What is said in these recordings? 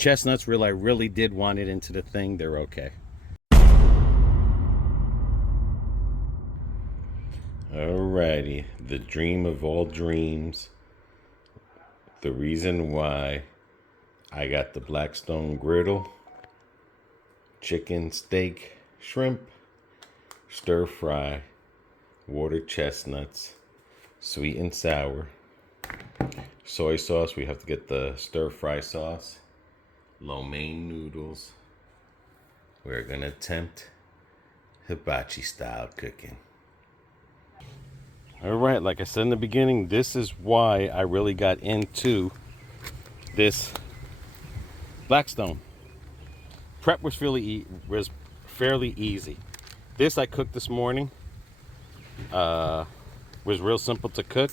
chestnuts, I really did want it into the thing. They're okay. Alrighty, the dream of all dreams. The reason why I got the Blackstone Griddle, chicken, steak, shrimp, stir fry, water chestnuts, sweet and sour, soy sauce. We have to get the stir fry sauce, lo mein noodles. We're gonna attempt hibachi style cooking. All right, like I said in the beginning, this is why I really got into this Blackstone. Prep was fairly easy. This I cooked this morning. Was real simple to cook.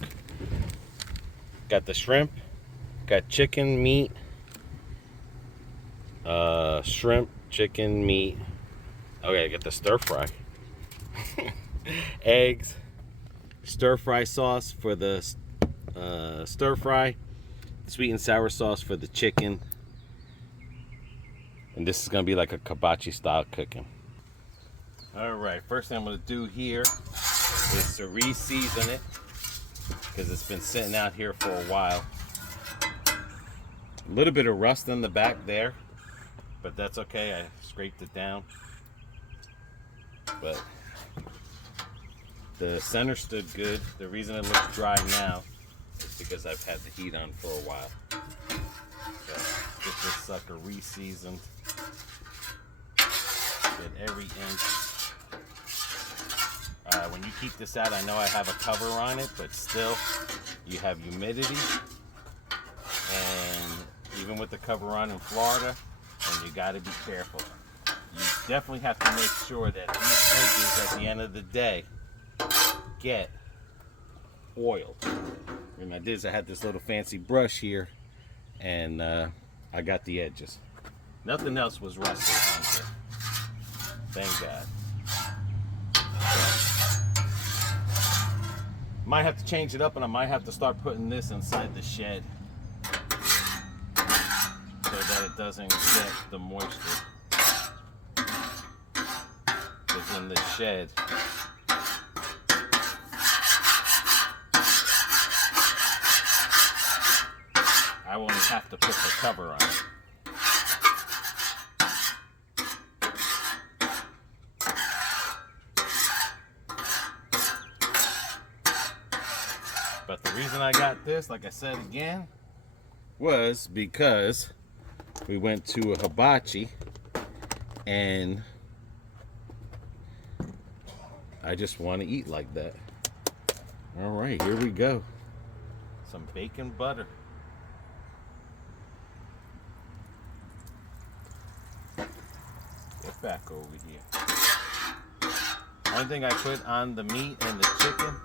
Got the shrimp, got chicken, meat, shrimp, chicken, meat. Okay, I got the stir fry. Eggs, stir fry sauce for the stir fry, sweet and sour sauce for the chicken. And this is gonna be like a hibachi style cooking. All right, first thing I'm gonna do here is to re-season it because it's been sitting out here for a while. A little bit of rust in the back there, but that's okay. I scraped it down. But the center stood good. The reason it looks dry now is because I've had the heat on for a while. So get this sucker re-seasoned. Get every inch. When you keep this out, I know I have a cover on it, but still, you have humidity. And even with the cover on in Florida, and you got to be careful. You definitely have to make sure that these edges at the end of the day get oiled. And I did is I had this little fancy brush here, and I got the edges. Nothing else was rusted on here. Thank God. Might have to change it up, and I might have to start putting this inside the shed so that it doesn't get the moisture. Because in the shed, I won't have to put the cover on it. But the reason I got this, like I said again, was because we went to a hibachi and I just want to eat like that. All right, here we go. Some bacon butter. Get back over here. Only thing I put on the meat and the chicken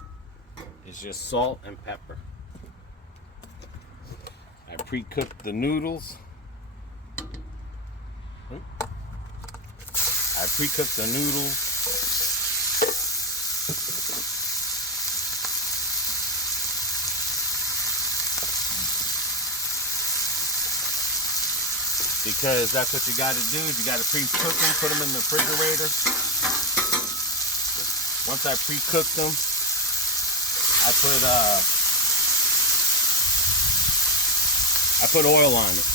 is just salt and pepper. I pre-cooked the noodles. I pre-cooked the noodles. Because that's what you got to do, is you got to pre-cook them, put them in the refrigerator. Once I pre-cooked them, I put oil on it.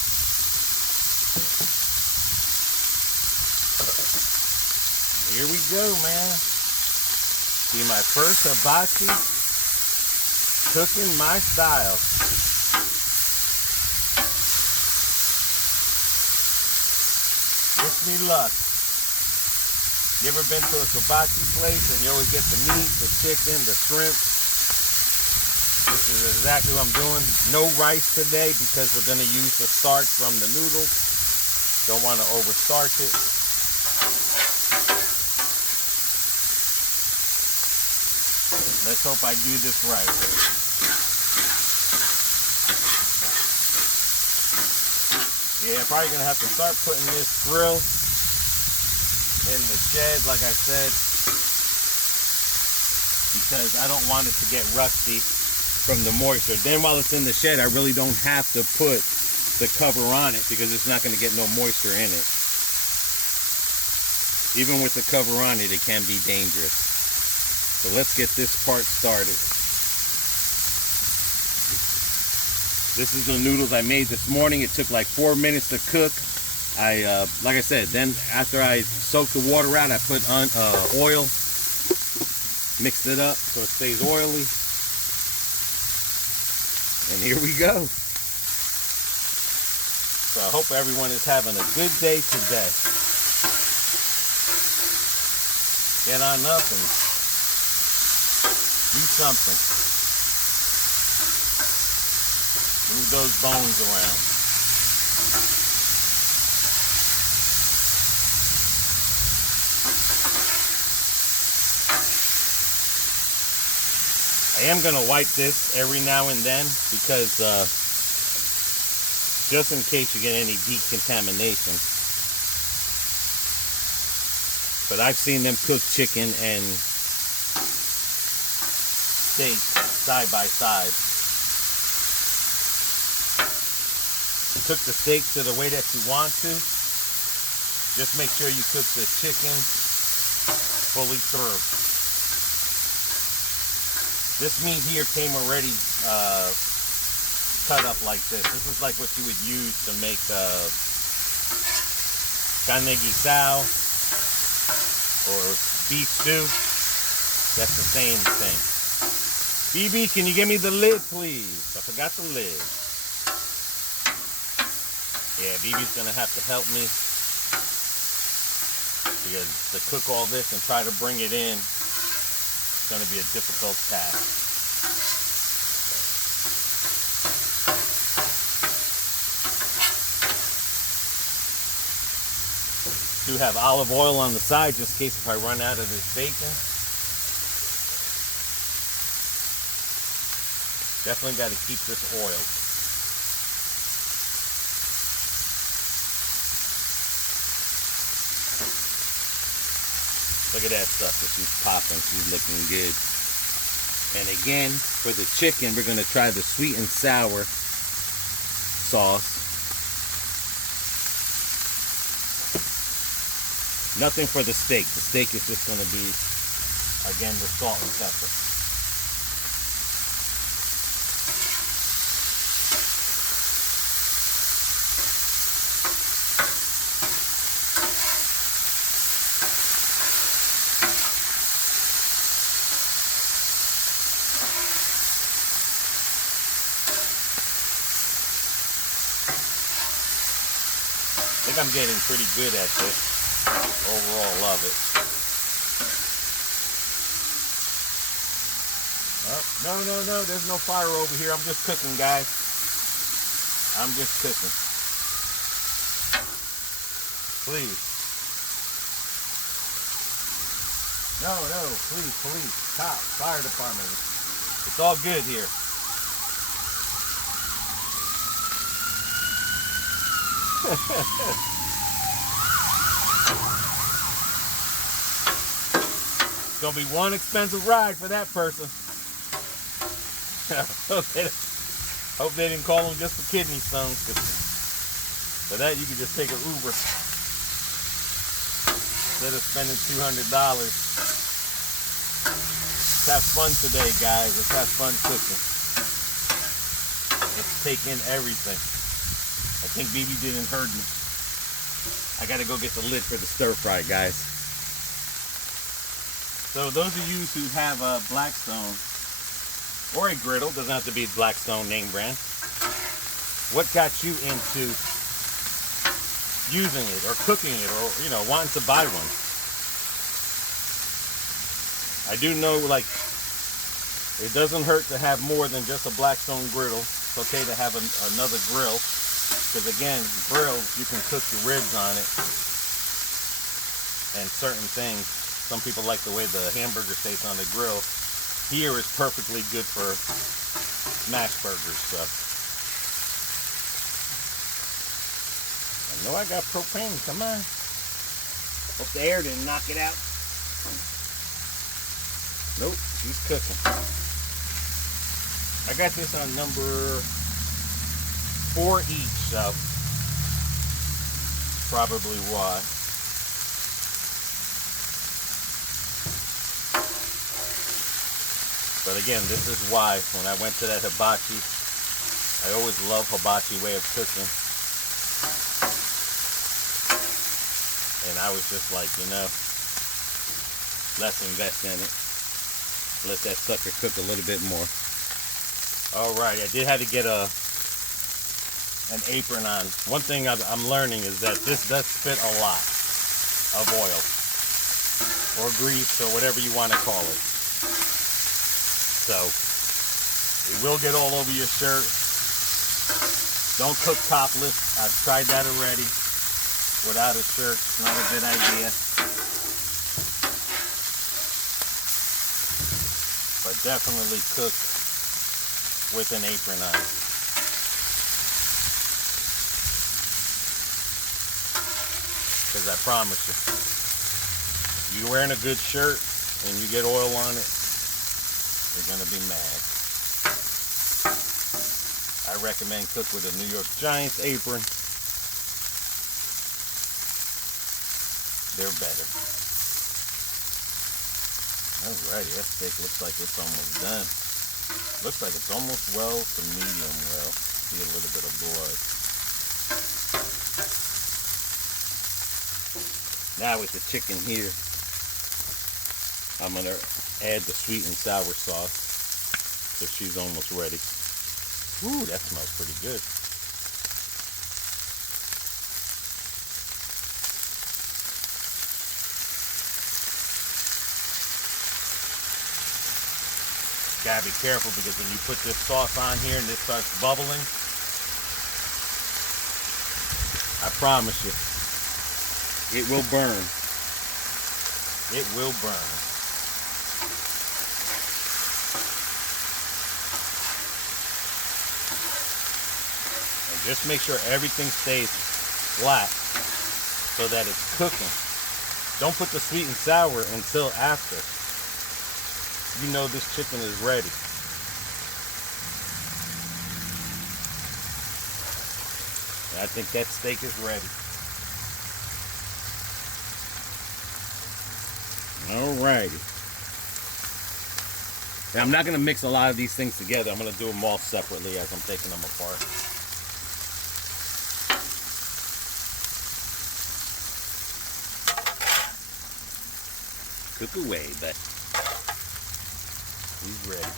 Here we go, man. See, my first hibachi, cooking my style. Wish me luck. You ever been to a hibachi place and you always get the meat, the chicken, the shrimp? This is exactly what I'm doing. No rice today because we're going to use the starch from the noodles. Don't want to overstarch it. Let's hope I do this right. Yeah, probably going to have to start putting this grill in the shed, like I said, because I don't want it to get rusty from the moisture. Then while it's in the shed, I really don't have to put the cover on it because it's not going to get no moisture in it. Even with the cover on it, it can be dangerous. So let's get this part started. This is the noodles I made this morning. It took like 4 minutes to cook. Like I said, then after I soaked the water out, I put on oil, mixed it up so it stays oily. And here we go. So I hope everyone is having a good day today. Get on up and do something. Move those bones around. I am going to wipe this every now and then because just in case you get any decontamination. But I've seen them cook chicken and steak side by side. Cook the steak to the way that you want to. Just make sure you cook the chicken fully through. This meat here came already cut up like this. This is like what you would use to make carne guisado or beef stew. That's the same thing. BB, can you give me the lid, please? I forgot the lid. Yeah, BB's gonna have to help me because to cook all this and try to bring it in, it's gonna be a difficult task. Do have olive oil on the side just in case if I run out of this bacon. Definitely got to keep this oiled. Look at that stuff that she's popping. She's looking good. And again, for the chicken, we're going to try the sweet and sour sauce. Nothing for the steak. The steak is just going to be, again, the salt and pepper. I think I'm getting pretty good at this. Overall, love it. Oh, no, there's no fire over here. I'm just cooking, guys. I'm just cooking. Please. No, please, police, cops, fire department. It's all good here. It's gonna be one expensive ride for that person. Hope they didn't call them just for kidney stones. For that, you can just take an Uber instead of spending $200. Let's have fun today, guys. Let's have fun cooking. Let's take in everything. I think BB didn't hurt me. I gotta go get the lid for the stir fry, guys. So those of you who have a Blackstone or a griddle, doesn't have to be Blackstone name brand, what got you into using it or cooking it or, you know, wanting to buy one? I do know, like, it doesn't hurt to have more than just a Blackstone griddle. It's okay to have another grill. Because again, grills, you can cook your ribs on it and certain things. Some people like the way the hamburger tastes on the grill. Here is perfectly good for smash burgers. So I know I got propane. Come on. Hope the air didn't knock it out. Nope, she's cooking. I got this on number 4 each, so probably why. But again, this is why when I went to that hibachi, I always love hibachi way of cooking. And I was just like, you know, let's invest in it. Let that sucker cook a little bit more. Alright, I did have to get an apron on. One thing I'm learning is that this does spit a lot of oil. Or grease, or whatever you want to call it. So, it will get all over your shirt. Don't cook topless. I've tried that already. Without a shirt, it's not a good idea. But definitely cook with an apron on. Because I promise you, if you're wearing a good shirt and you get oil on it, you're going to be mad. I recommend cook with a New York Giants apron. They're better. Alrighty, that steak looks like it's almost done. Looks like it's almost well to medium well. See a little bit of blood. Now with the chicken here, I'm going to add the sweet and sour sauce. So she's almost ready. Ooh, that smells pretty good. Gotta be careful because when you put this sauce on here and this starts bubbling, I promise you, it will burn. It will burn. And just make sure everything stays flat so that it's cooking. Don't put the sweet and sour until after. You know this chicken is ready. And I think that steak is ready. Alrighty. Now I'm not going to mix a lot of these things together. I'm going to do them all separately as I'm taking them apart. Cook away, but he's ready.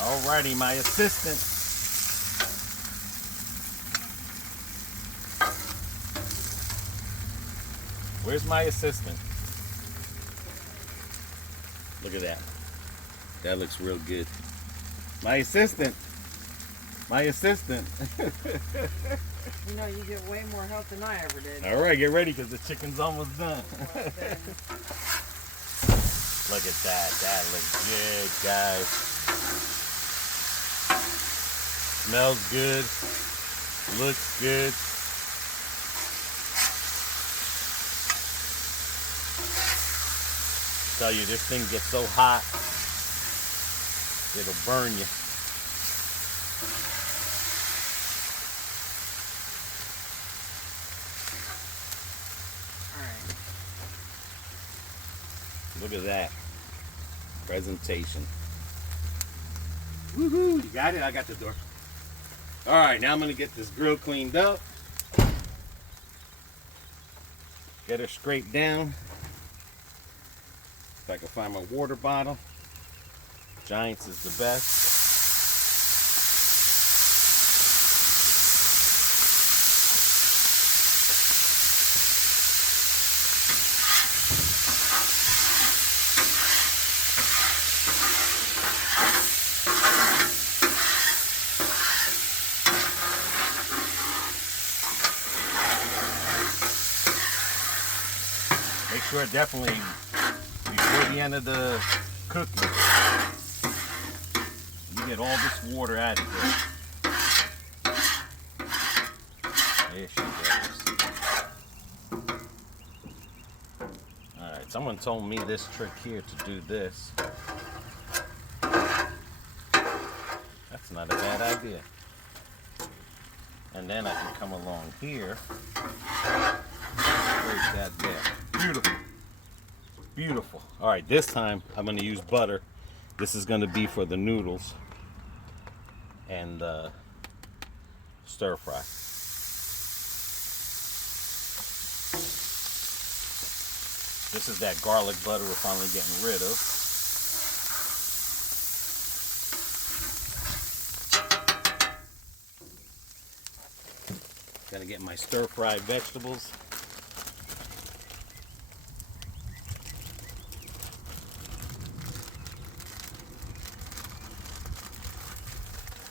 Alrighty, my assistant. Where's my assistant? Look at that. That looks real good. My assistant. My assistant. You know, you get way more help than I ever did. Alright, get ready because the chicken's almost done. Well, Look at that. That looks good, guys. Smells good. Looks good. Tell you, this thing gets so hot, it'll burn you. Alright. Look at that. Presentation. Woohoo! You got it? I got the door. Alright, now I'm going to get this grill cleaned up. Get her scraped down. If I can find my water bottle. Giants is the best. Make sure definitely before the end of the cooking, you get all this water out of here. There she goes. Alright, someone told me this trick here to do this. That's not a bad idea. And then I can come along here. Break that there. Beautiful. Beautiful. All right, this time I'm going to use butter. This is going to be for the noodles and stir fry. This is that garlic butter we're finally getting rid of. Gotta get my stir fried vegetables.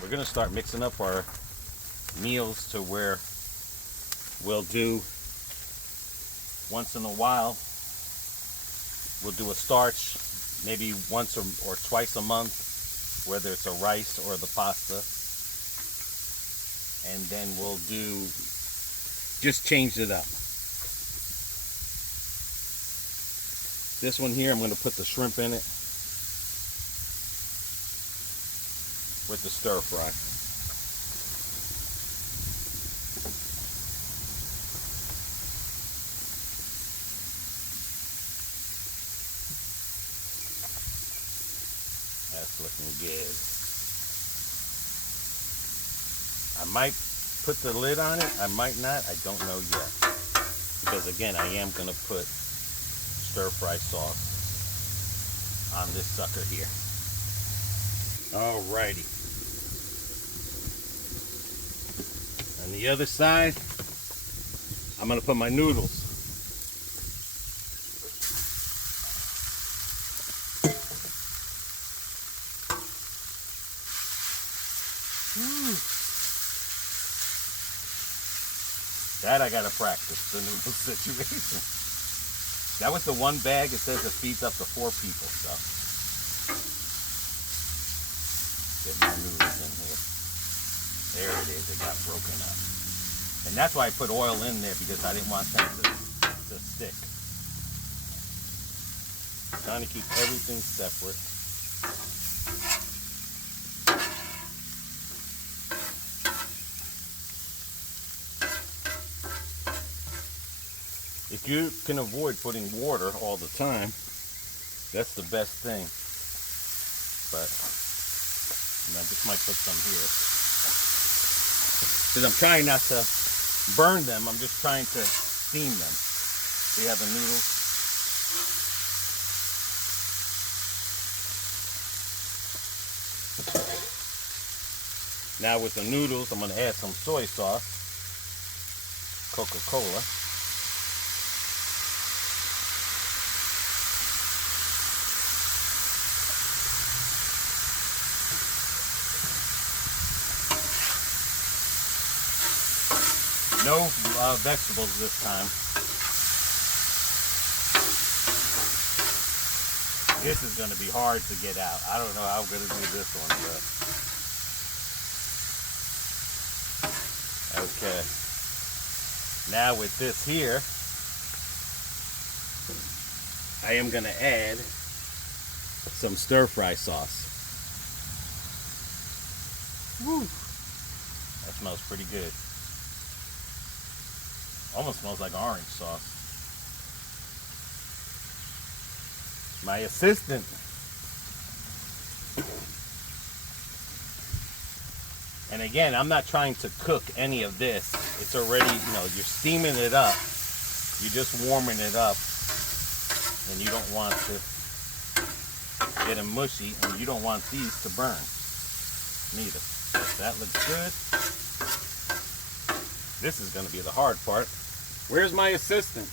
We're gonna start mixing up our meals to where we'll do once in a while. We'll do a starch maybe once or twice a month, whether it's a rice or the pasta. And then we'll do, just change it up. This one here, I'm going to put the shrimp in it with the stir fry. That's looking good. I might put the lid on it. I might not. I don't know yet. Because again, I am going to put stir fry sauce on this sucker here. Alrighty. On the other side, I'm going to put my noodles. That I gotta practice, the noodle situation. That was the one bag, it says it feeds up to 4 people, so. Get my noodles in here. There it is, it got broken up. And that's why I put oil in there, because I didn't want that to stick. Trying to keep everything separate. If you can avoid putting water all the time, that's the best thing. But I just might put some here. Because I'm trying not to burn them, I'm just trying to steam them. See how the noodles? Now with the noodles, I'm going to add some soy sauce, Coca-Cola. No vegetables this time. This is going to be hard to get out. I don't know how I'm going to do this one, but okay. Now with this here, I am going to add some stir-fry sauce. Woo! That smells pretty good. Almost smells like orange sauce. My assistant. And again, I'm not trying to cook any of this. It's already, you're steaming it up. You're just warming it up. And you don't want to get them mushy. And you don't want these to burn. Neither. That looks good. This is going to be the hard part. Where's my assistant?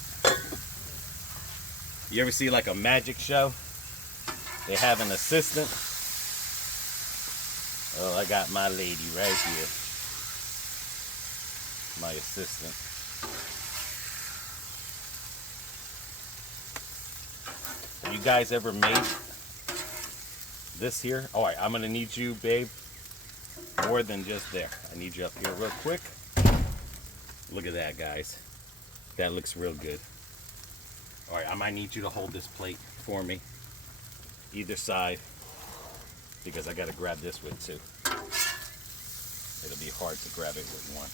You ever see like a magic show? They have an assistant. Oh, I got my lady right here. My assistant. Have you guys ever made this here? All right, I'm going to need you, babe, more than just there. I need you up here real quick. Look at that, guys. That looks real good. All right, I might need you to hold this plate for me, either side, because I got to grab this with too. It'll be hard to grab it with one.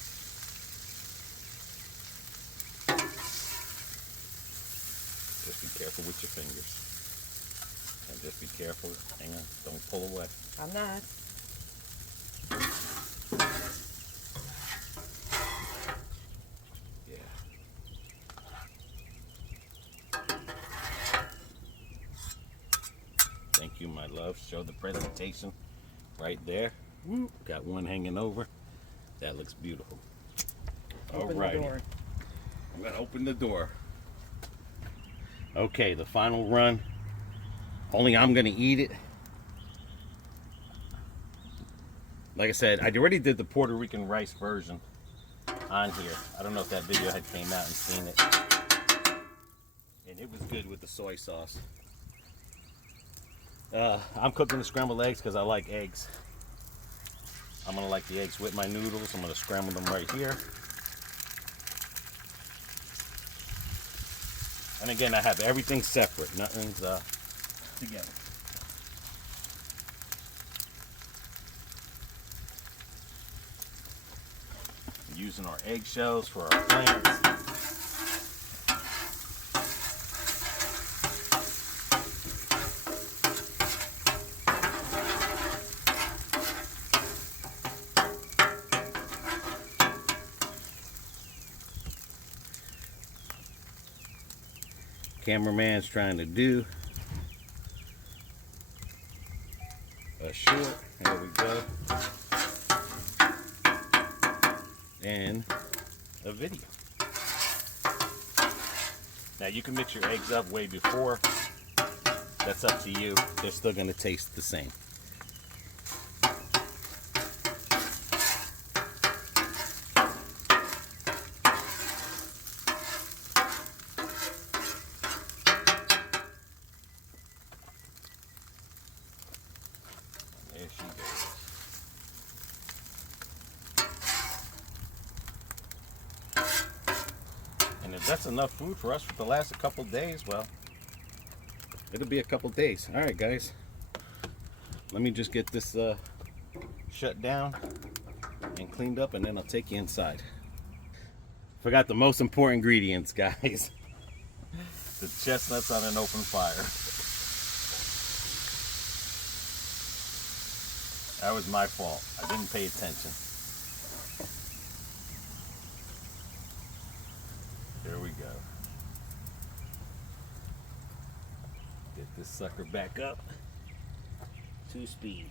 Just be careful with your fingers. And just be careful. Hang on. Don't pull away. I'm not. Yeah. Thank you, my love. Show the presentation right there. Woo. Got one hanging over. That looks beautiful. Open Alrighty. the door. I'm gonna open the door. Okay, the final run. Only I'm gonna eat it. Like I said, I already did the Puerto Rican rice version on here. I don't know if that video had came out and seen it. And it was good with the soy sauce. I'm cooking the scrambled eggs because I like eggs. I'm gonna like the eggs with my noodles. I'm gonna scramble them right here. And again, I have everything separate. Nothing's together. Using our eggshells for our plants. Cameraman's trying to do a short. There we go. And a video. Now you can mix your eggs up way before. That's up to you. They're still going to taste the same. There she goes. And if that's enough food for us for the last couple days, well, it'll be a couple days. All right, guys. Let me just get this shut down and cleaned up, and then I'll take you inside. Forgot the most important ingredients, guys. The chestnuts on an open fire. That was my fault. I didn't pay attention. There we go. Get this sucker back up to speed.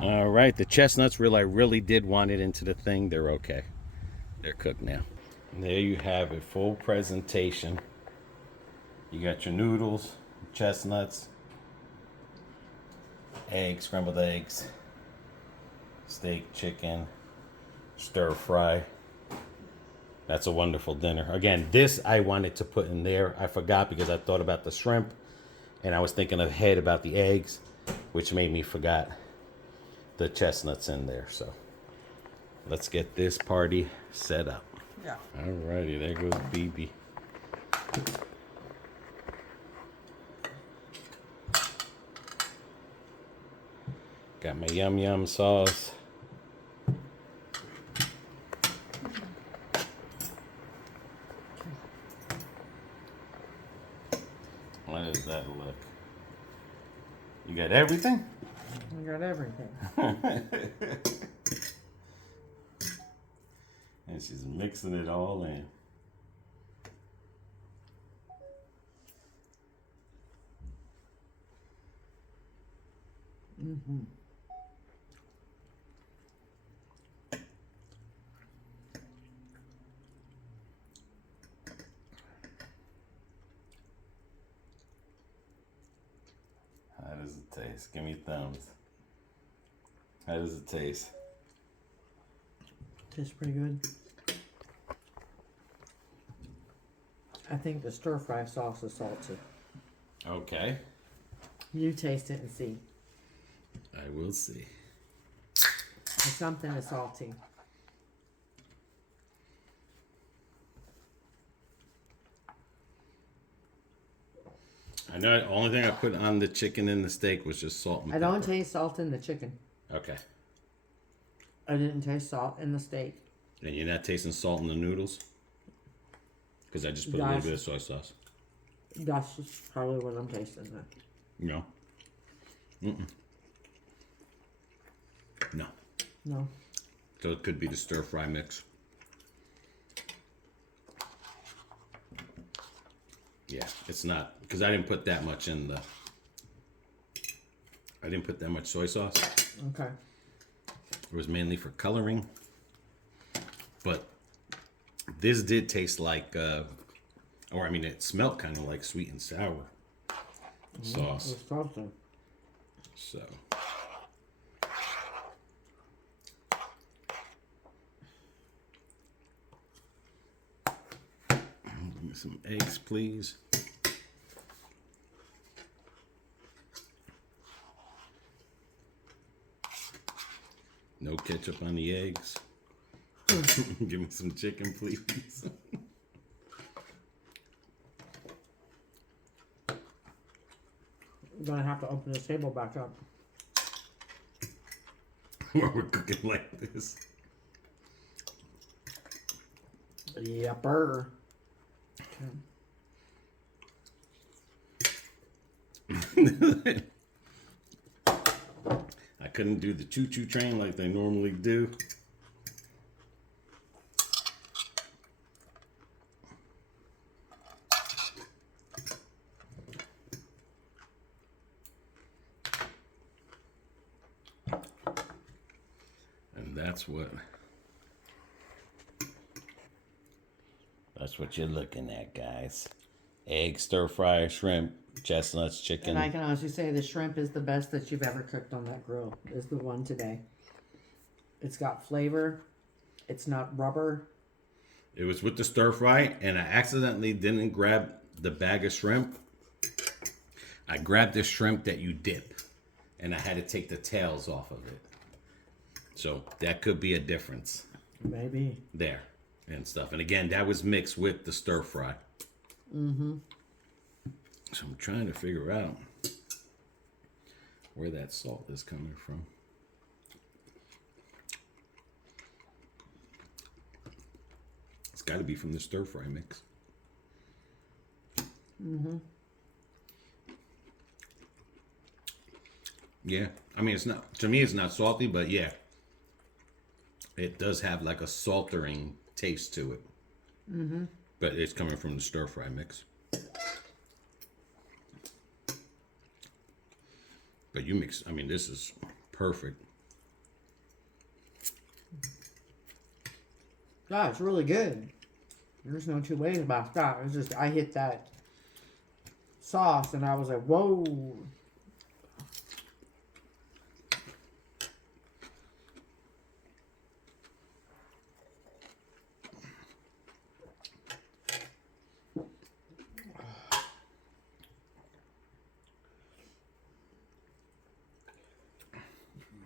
All right, the chestnuts I really did want it into the thing. They're okay. They're cooked now. And there you have it, full presentation. You got your noodles, chestnuts, eggs, scrambled eggs, steak, chicken, stir fry. That's a wonderful dinner. Again, this I wanted to put in there. I forgot because I thought about the shrimp and I was thinking ahead about the eggs, which made me forgot the chestnuts in there. So let's get this party set up. Yeah. Alrighty, there goes BB. Got my yum yum sauce. How does that look? You got everything? I got everything. And she's mixing it all in. Mm-hmm. How does it taste? Give me thumbs. How does it taste? Tastes pretty good. I think the stir fry sauce is salty. Okay. You taste it and see. I will see. If something is salty. I know the only thing I put on the chicken and the steak was just salt and I pepper. don't taste salt in the chicken. Okay. I didn't taste salt in the steak. And you're not tasting salt in the noodles? Because I just put a little bit of soy sauce. That's just probably what I'm tasting then. No. Mm-mm. No. No. So it could be the stir fry mix. Yeah, it's not. Because I didn't put that much in the... I didn't put that much soy sauce. Okay. It was mainly for coloring. But this did taste like... or, I mean, it smelled kind of like sweet and sour sauce. It's salty. So... Give me some eggs, please. No ketchup on the eggs. Give me some chicken, please. I'm gonna have to open this table back up. While we're cooking like this. Yepper. I couldn't do the choo-choo train like they normally do. And that's what you're looking at, guys. Egg, stir fry, shrimp, chestnuts, chicken. And I can honestly say the shrimp is the best that you've ever cooked on that grill. Is the one today. It's got flavor. It's not rubber. It was with the stir fry, and I accidentally didn't grab the bag of shrimp. I grabbed the shrimp that you dip, and I had to take the tails off of it. So that could be a difference. Maybe. There and stuff. And again, that was mixed with the stir fry. Mm-hmm. So I'm trying to figure out where that salt is coming from. It's got to be from the stir fry mix. Mm-hmm. Yeah, I mean, it's not, to me, it's not salty, but yeah, it does have like a saltering taste to it. Mm-hmm. But it's coming from the stir fry mix. But you mix, I mean, this is perfect. Yeah, it's really good. There's no two ways about that. It's just, I hit that sauce and I was like, whoa.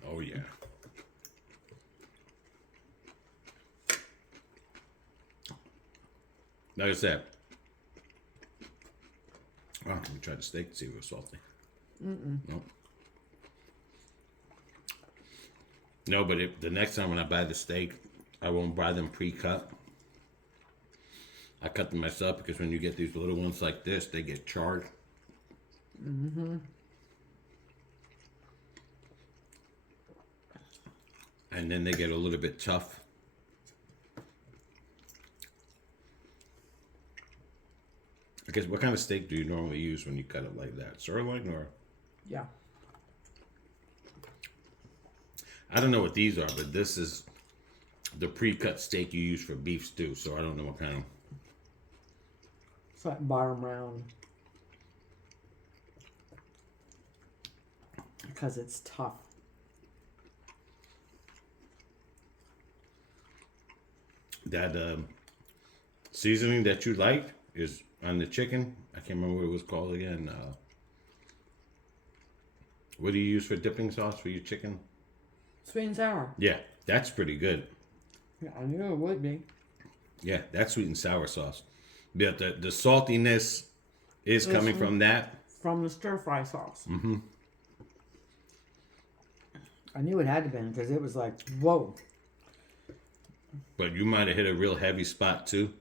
Oh, yeah. Like I said, oh, let me try the steak to see if it was salty. Nope. No, but the next time when I buy the steak, I won't buy them pre-cut. I cut them myself because when you get these little ones like this, they get charred. Mm-hmm. And then they get a little bit tough. I guess, what kind of steak do you normally use when you cut it like that? Sirloin or? Yeah. I don't know what these are, but this is the pre-cut steak you use for beef stew. So I don't know what kind of. It's like bottom round. Because it's tough. That seasoning that you like is on the chicken. I can't remember what it was called again. What do you use for dipping sauce for your chicken? Sweet and sour. Yeah, that's pretty good. Yeah, I knew it would be. Yeah, that's sweet and sour sauce. Yeah, the saltiness is coming from that. from the stir fry sauce. Mm-hmm. I knew it had to be because it was like, whoa. But you might have hit a real heavy spot too.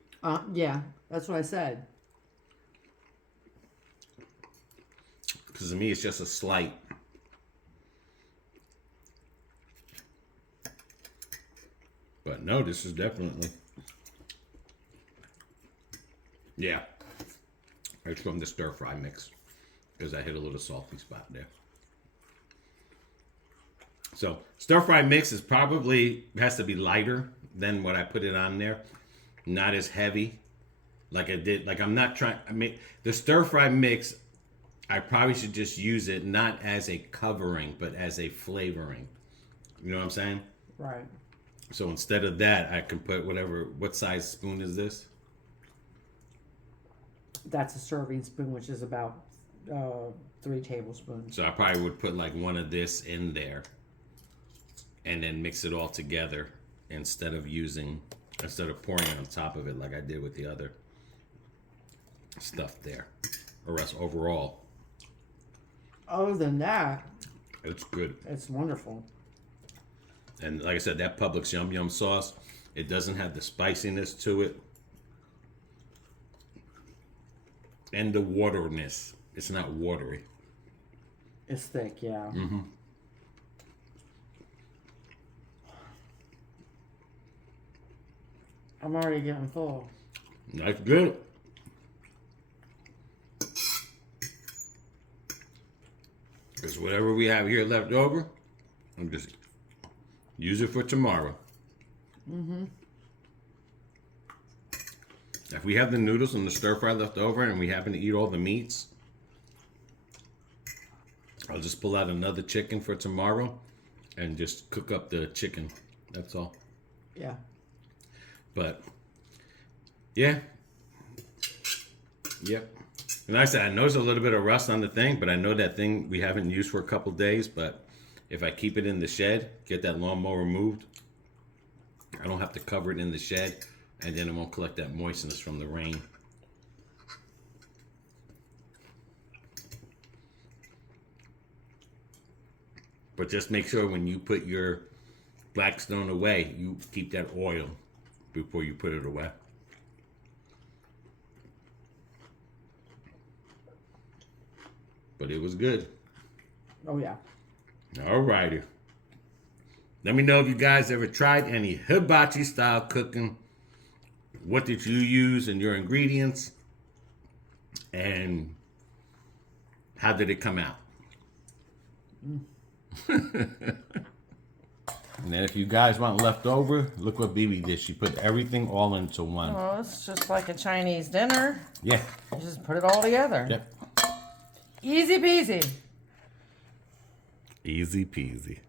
Yeah, that's what I said. Because to me, it's just a slight. But no, this is definitely. Yeah. It's from the stir fry mix. Because I hit a little salty spot there. So, stir fry mix is probably has to be lighter than what I put it on there. Not as heavy. Like I did. Like I'm not trying. I mean, the stir fry mix, I probably should just use it not as a covering, but as a flavoring. You know what I'm saying? Right. So instead of that, I can put whatever. What size spoon is this? That's a serving spoon, which is about 3 tablespoons. So I probably would put like one of this in there, and then mix it all together instead of pouring it on top of it like I did with the other stuff there. Or else overall, Other than that, it's good. it's wonderful. And like I said, that Publix Yum Yum sauce, it doesn't have the spiciness to it. And the wateriness. It's not watery. It's thick, yeah. Mm-hmm. I'm already getting full. That's good. Because whatever we have here left over, I'm just use it for tomorrow. Mm-hmm. If we have the noodles and the stir fry left over and we happen to eat all the meats, I'll just pull out another chicken for tomorrow and just cook up the chicken. That's all. Yeah. But, yeah. Yep. And like I said, I know there's a little bit of rust on the thing, but I know that thing we haven't used for a couple days, but if I keep it in the shed, get that lawnmower removed, I don't have to cover it in the shed, and then it won't collect that moistness from the rain. But just make sure when you put your Blackstone away, you keep that oil before you put it away. But it was good. Oh, yeah. Alrighty. Let me know if you guys ever tried any hibachi style cooking. What did you use in your ingredients? And how did it come out? And then if you guys want leftover, look what BB did. She put everything all into one. Oh, it's just like a Chinese dinner. Yeah. You just put it all together. Yep. Easy peasy. Easy peasy.